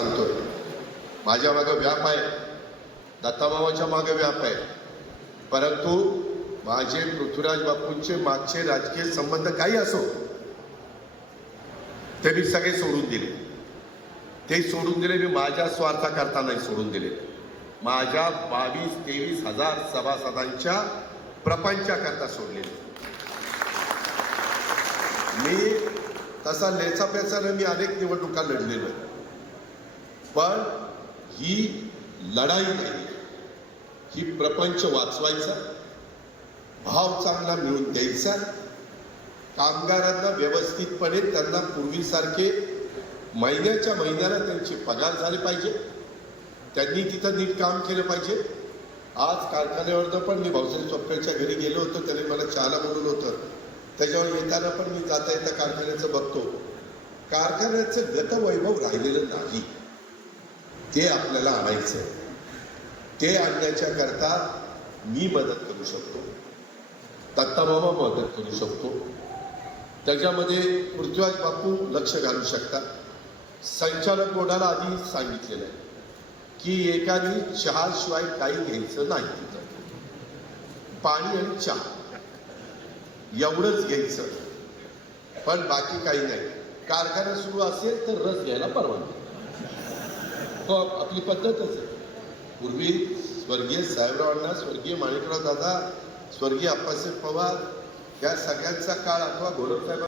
सांगतोय. माझ्या मागं व्याप आहे. दत्ताबाबाच्या मागं व्याप आहे. परंतु माझे पृथ्वीराज बापूंचे मागचे राजकीय संबंध काही असो ते मी सगळे सोडून दिले. ते सोडून दिले मी माझ्या स्वार्थाकरता नाही सोडून दिले. माझ्या बावीस तेवीस हजार सभासदांच्या प्रपंचाकरता सोडलेले मी तसा लेचा मी अनेक निवडणुका लढलेलो आहे. पण ही लढाई नाही. ही प्रपंच वाचवायचा भाव चांगला मिळून द्यायचा कामगारांना व्यवस्थितपणे त्यांना पूर्वीसारखे महिन्याच्या महिन्याला त्यांचे पगार झाले पाहिजे. त्यांनी तिथं नीट काम केलं पाहिजे. आज कारखान्यावरनं पण मी भाऊसाहेब चोपड्याच्या घरी गेलो होतो त्याने मला चहाला बोलवलं होतं. त्याच्यावर येताना पण मी जाता येता कारखान्याचं बघतो. कारखान्याचं गतवैभव राहिलेलं नाही. ते आपल्याला आणायचं ते आणण्याच्या करता मी मदत करू शकतो. दत्ताबाबा मदत करू शकतो. त्याच्यामध्ये पृथ्वीराज बापू लक्ष घालू शकतात. संचालक बोर्डाला आधी सांगितलेलं आहे? की एकाने चहाशिवाय काही घ्यायचं नाही तिथं. पाणी आणि चहा. एवढंच घ्यायचं. पण बाकी काही नाही. कारखाना सुरू असेल तर रस घ्यायला परवानगी. हो आपली पद्धतच आहे पूर्वी स्वर्गीय साहेबरावांना स्वर्गीय माणिकराव दादा स्वर्गीय अप्पासाहेब पवार या सगळ्यांचा काळ अथवा घोडसाहेब